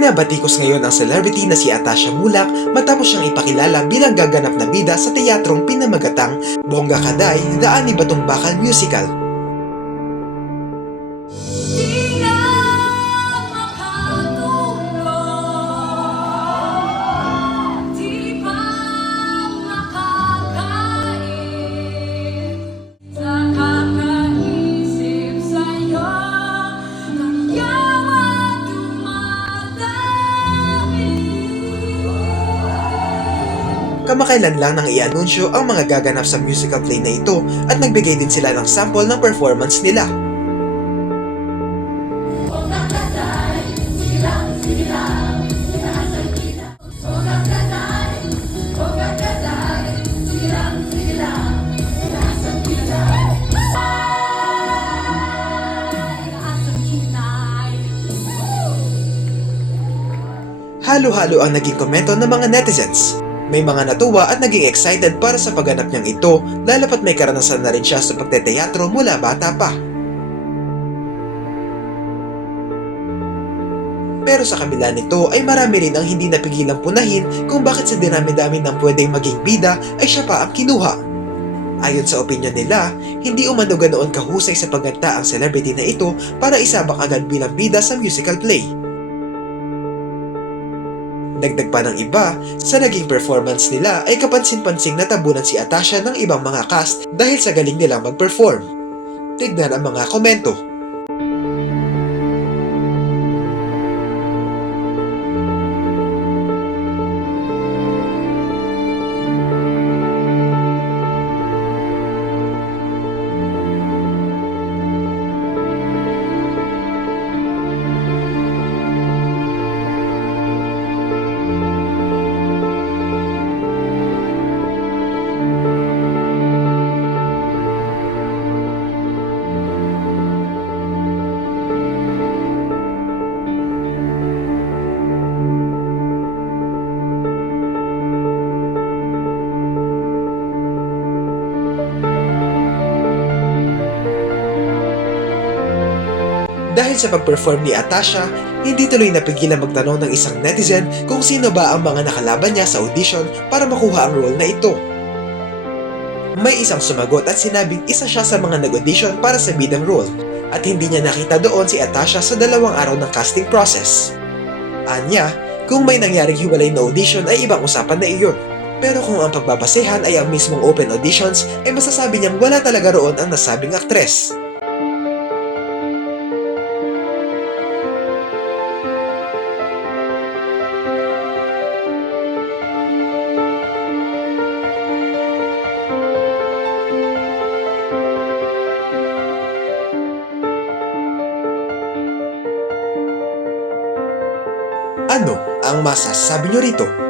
Binabatikos ngayon ang celebrity na si Atasha Mulak matapos siyang ipakilala bilang gaganap na bida sa teatrong pinamagatang Bongga Kaday, The Ani Batong Bakal Musical. Kamakailan lang nang i-anunsyo ang mga gaganap sa musical play na ito at nagbigay din sila ng sample ng performance nila. Halo-halo ang naging komento ng mga netizens. May mga natuwa at naging excited para sa pagganap niyang ito, lalo pat may karanasan na rin siya sa pagteteatro mula bata pa. Pero sa kabila nito ay marami rin ang hindi napigilang punahin kung bakit sa dinami-dami ng pwedeng maging bida ay siya pa ang kinuha. Ayon sa opinyon nila, hindi umano ganoon kahusay sa pagganta ang celebrity na ito para isabak agad bilang bida sa musical play. Dagdag pa ng iba, sa naging performance nila ay kapansin-pansing natabunan si Atasha ng ibang mga cast dahil sa galing nilang mag-perform. Tignan ang mga komento. Dahil sa pag-perform ni Atasha, hindi tuloy napigilan magtanong ng isang netizen kung sino ba ang mga nakalaban niya sa audition para makuha ang role na ito. May isang sumagot at sinabing isa siya sa mga nag-audition para sa bidang role at hindi niya nakita doon si Atasha sa 2 araw ng casting process. Anya, kung may nangyaring hiwalay na audition ay ibang usapan na iyon. Pero kung ang pagbabasehan ay ang mismong open auditions ay masasabi niyang wala talaga roon ang nasabing aktres. Ano ang masasabi niyo rito?